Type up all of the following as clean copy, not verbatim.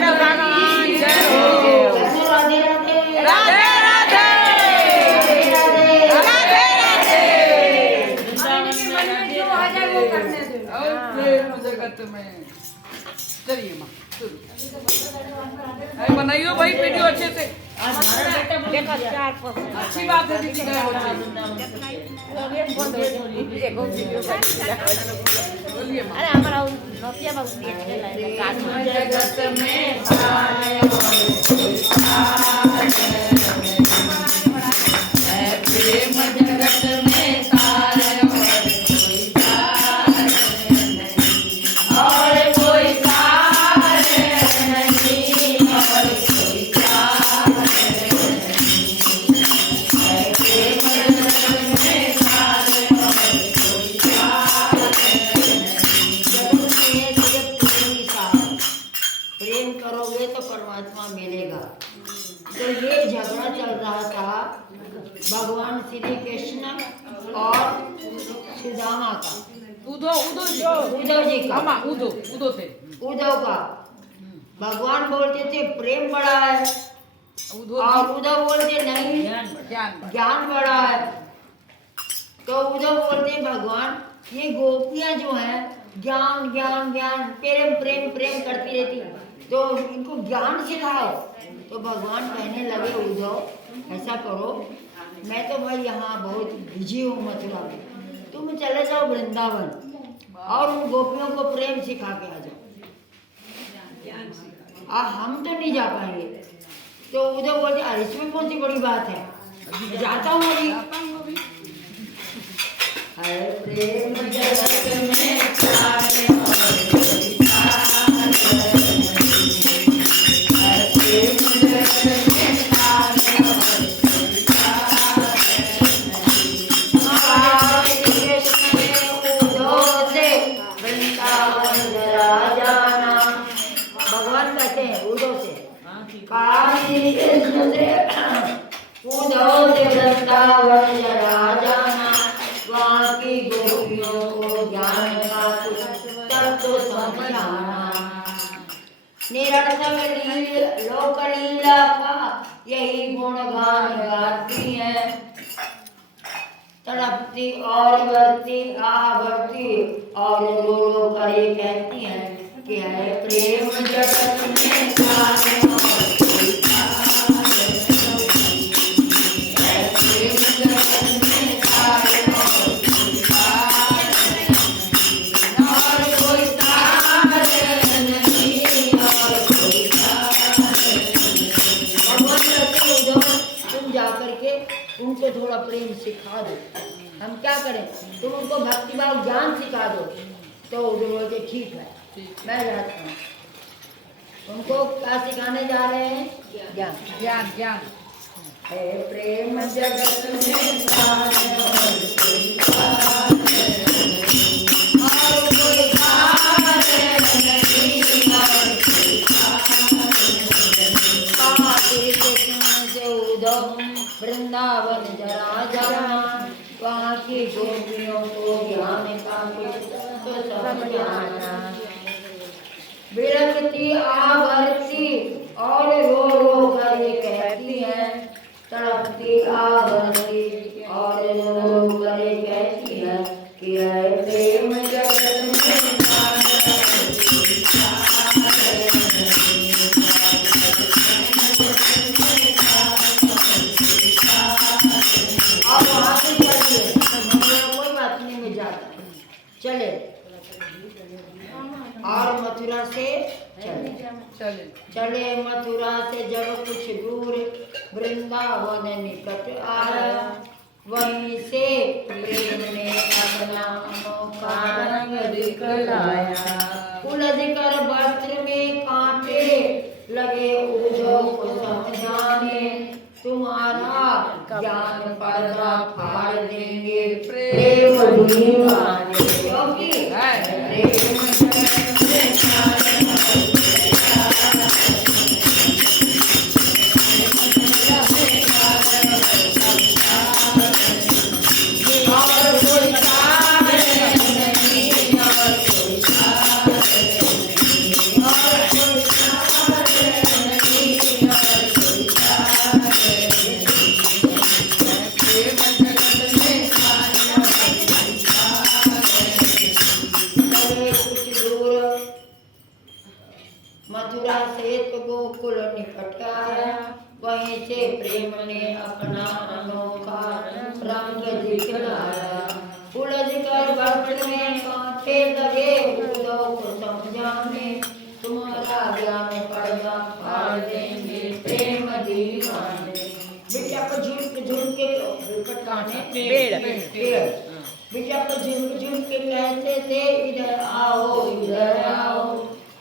भगवान जय हो। राधे राधे राधे राधे राधे राधे। और प्रेम जगत में। चलिए माँ बनाइयो भाई वीडियो अच्छे से। देखो चार अच्छी बात है दीदी का बोलिए माँ। अरे हमारा नोकिया बहुत जगत में प्रेम जगत में सारे और कोई सार नहीं और कोई सार नहीं। प्रेम जगत में सारे और कोई सार प्रेम करोगे तो परमात्मा मिलेगा। तो ये झगड़ा चल रहा था भगवान श्री कृष्ण और सुदामा का, उद्धव जी का, उदो थे उद्धव का। भगवान बोलते थे प्रेम बड़ा है और उद्धव बोलते नहीं ज्ञान बड़ा है। तो उद्धव बोलते भगवान ये गोपियां जो हैं ज्ञान ज्ञान ज्ञान प्रेम प्रेम प्रेम करती रहती, तो इनको ज्ञान सिखाओ। तो भगवान कहने लगे उद्धव ऐसा करो, मैं तो भाई यहाँ बहुत बिजी हूँ मथुरा में, तुम चले जाओ वृंदावन और उन गोपियों को प्रेम सिखा के आ जाओ। हम तो नहीं जा पाएंगे। तो उद्धव बोलते अरे इसमें कौन सी बड़ी बात है, जाता हूँ अभी। अरे प्रेम जगत में सारे और कोई सार नहीं। प्रेम जगत में सारे और कोई सार नहीं। कृष्ण ने उद्धव से वृंदावन जरा जाना। भगवान कहते हैं उद्धव से काशी कृष्ण से उद्धव से वृंदावन जरा जाना, वहाँ की गोपियों को ज्ञान का तत्व समझाना। निरंतर लोक लीला का यही गुणगान गाती है, तड़पती और बढ़ती बढ़ती और रो रो कर ये कहती हैं कि है प्रेम जगत में सारे और कोई सार नहीं। प्रेम जगत में सारे और कोई सार नहीं और कोई सार नहीं और कोई सार नहीं। भगवान कहते उद्धव तुम जाकर के उनको थोड़ा प्रेम सिखा दो। हम क्या करें, तुम उनको भक्तिभाव ज्ञान सिखा दो। तो उद्धव बोलते ठीक है मैं जाता हूँ। उनको क्या सिखाने जा रहे हैं, ज्ञान ज्ञान ज्ञान। है प्रेम जगत में सारे और कोई सार नहीं और कोई सार नहीं और कोई सार नहीं। काशी कृष्ण से उद्धव वृंदावन जरा जाना, वहाँ की गोपियों को ज्ञान का तो समझाना। विरक्ति आवरती और रो रो कर ये कहती हैं, तड़पती आवरती और रो रो कर ये कहती है कि है प्रेम जगत में सारे और कोई सार नहीं। अब वहाँ से चलिए, कोई बात नहीं मैं जाता चले और मथुरा से चले मथुरा से जब कुछ दूर वृंदावन निकट आया, वहीं से प्रेम ने अपना अनोखा रंग दिखलाया। उलझ कर वस्त्र में कांटे लगे उद्धव को समझाने, तुम्हारा ज्ञान पर्दा फाड़ देंगे प्रेम दीवाने। क्योंकि प्रेम मथुरा से तो गोकुल निकट आया, वहीं से प्रेम ने अपना अनोखा रंग दिखलाया। उलझ कर भक्त में कांटे लगे, उद्धव को समझाने, तुम्हारा ज्ञान पर्दा फाड़ देंगे प्रेम दीवाने। बिटिया को झुक झुक के काटे पेड़ बिटिया को झुक झुक के कहते थे, इधर आओ।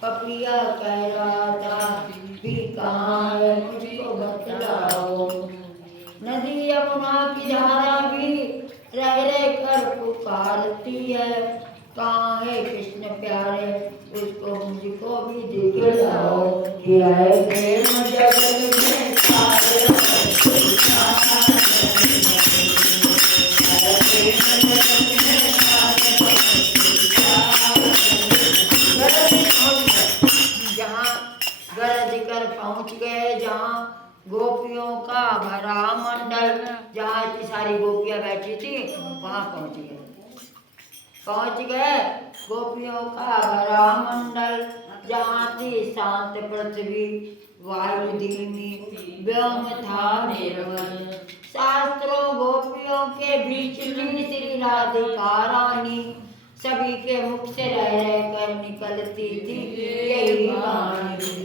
पपिया कह रहा था भी कहाँ है, मुझको बतलाओ। नदी यमुना की धारा भी रह रह कर पुकारती है, कहाँ है कृष्ण प्यारे, उसको मुझको भी दिखलाओ। किया है प्रेम जगत में सारे पहुंच गए जहाँ गोपियों का भरा मंडल, जहाँ की सारी गोपियां बैठी थी वहां पहुंच गए गोपियों का भरा मंडल, जहाँ थी शांत पृथ्वी वायु धीमी व्योम था निर्मल। शास्त्रों गोपियों के बीच में श्री राधिका रानी, सभी के मुख से रह रह कर निकलती थी यही वाणी।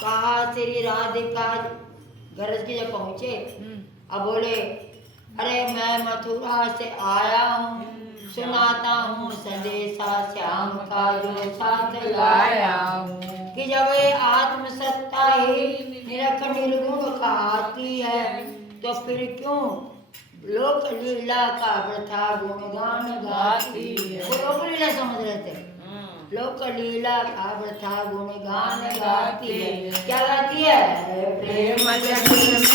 कहा श्री राधिका गरज के जब पहुंचे, अब बोले, अरे मैं मथुरा से आया हूँ, सुनाता हूँ संदेशा श्याम का जो साथ लाया हूँ, कि जब ये आत्मसत्ता ही निरख निर्गुण कहती है, तो फिर क्यों लोक लीला का वृथा गुणगान गाती है। वो लोक लीला समझ रहे थे, लोक लीला का वृथा गुणगान गाती है। क्या गाती है? प्रेम जगत में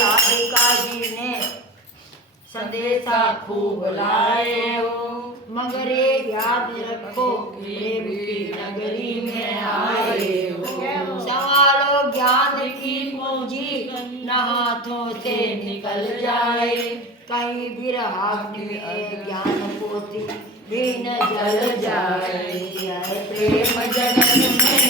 राधिका जी ने संदेशा खूब लाए हो, मगर ये याद रखो प्रेम की नगरी में आए हो। संभालो ज्ञान की पूंजी न हाथों से निकल जाए, कहीं भी राग्नि में ज्ञान पोथी भी न जल जाए। प्रेम जगत में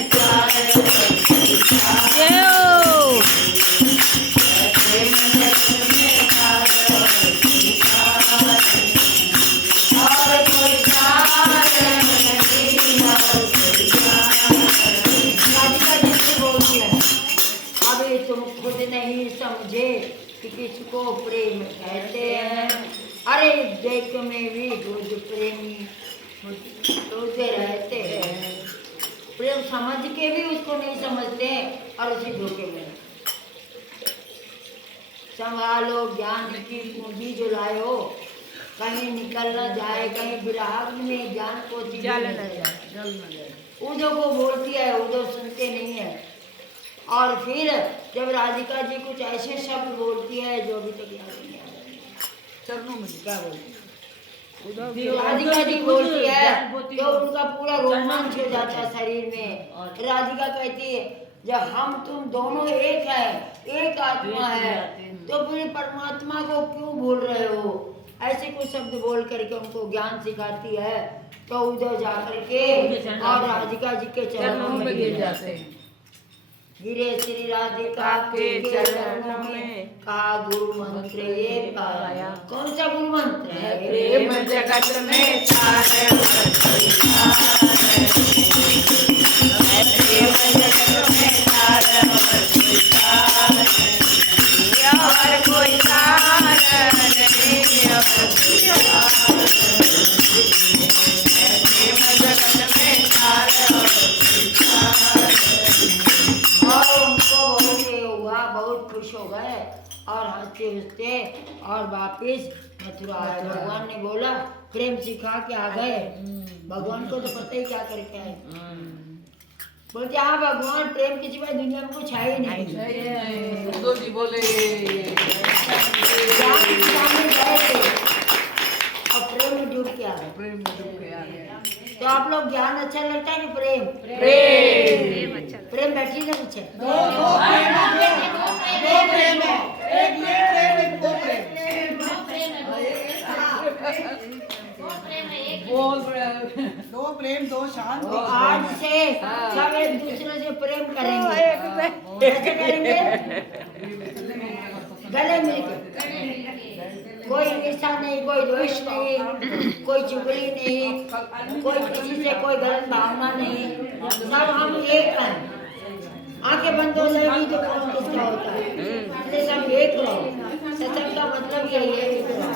तुम खुद नहीं समझे कि किसको प्रेम कहते हैं। अरे देख में भी दूध प्रेमी होते रहते हैं, प्रेम समझ के भी उसको नहीं समझते और उसी धोखे में। संभालो ज्ञान की पूंजी जो लाए हो, कहीं निकल न जाए, कहीं विराग में ज्ञान को जल न जाए। उधो को बोलती है, उधो सुनते नहीं है। और फिर जब राधिका जी कुछ ऐसे शब्द बोलती है जो अभी तक याद नहीं आ रहे, सब मुझे क्या बोलती है राधिका जी बोलती है तो उनका पूरा रोमांच हो जाता है शरीर में। राधिका कहती है, जब हम तुम दोनों एक है, एक आत्मा है, तो फिर परमात्मा को क्यों भूल रहे हो। ऐसे कुछ शब्द बोल करके उनको ज्ञान सिखाती है। तो उधर जाकर के और राधिका जी के चरणों में गिर जाते हैं। गिरे श्री राधिका के चरणों में, कहा गुरु मंत्र ये पाया। कौन सा गुरु मंत्र है? प्रेम जगत में सारे और कोई बहुत खुश हो गए और हंसते हंसते और वापिस मथुरा आए। भगवान ने बोला प्रेम सिखा के आ गए। भगवान को तो पता ही क्या करके आए। बोलते हाँ भगवान प्रेम के सिवाय दुनिया में कुछ है ही नहीं। उद्धव जी बोले ज्ञान के सामने गए थे और प्रेम में डूब के आ गए। प्रेम में डूब के आ गया। तो आप लोग ज्ञान अच्छा लगता है कि प्रेम? प्रेम बैठी ना पीछे। बोल दो प्रेम दो शांति। तो आज से सब एक दूसरे से प्रेम करेंगे। कैसे करेंगे? गले मिलकर। कोई निशा नहीं, कोई द्वेष नहीं, कोई चुगली नहीं, कोई किसी से कोई गलत भावना नहीं। सब हम एक हैं। आंखें बंद हो जाएगी तो कौन किसका होता है, इसलिए सब एक रहो। सत्संग का मतलब यही है, एक रहो।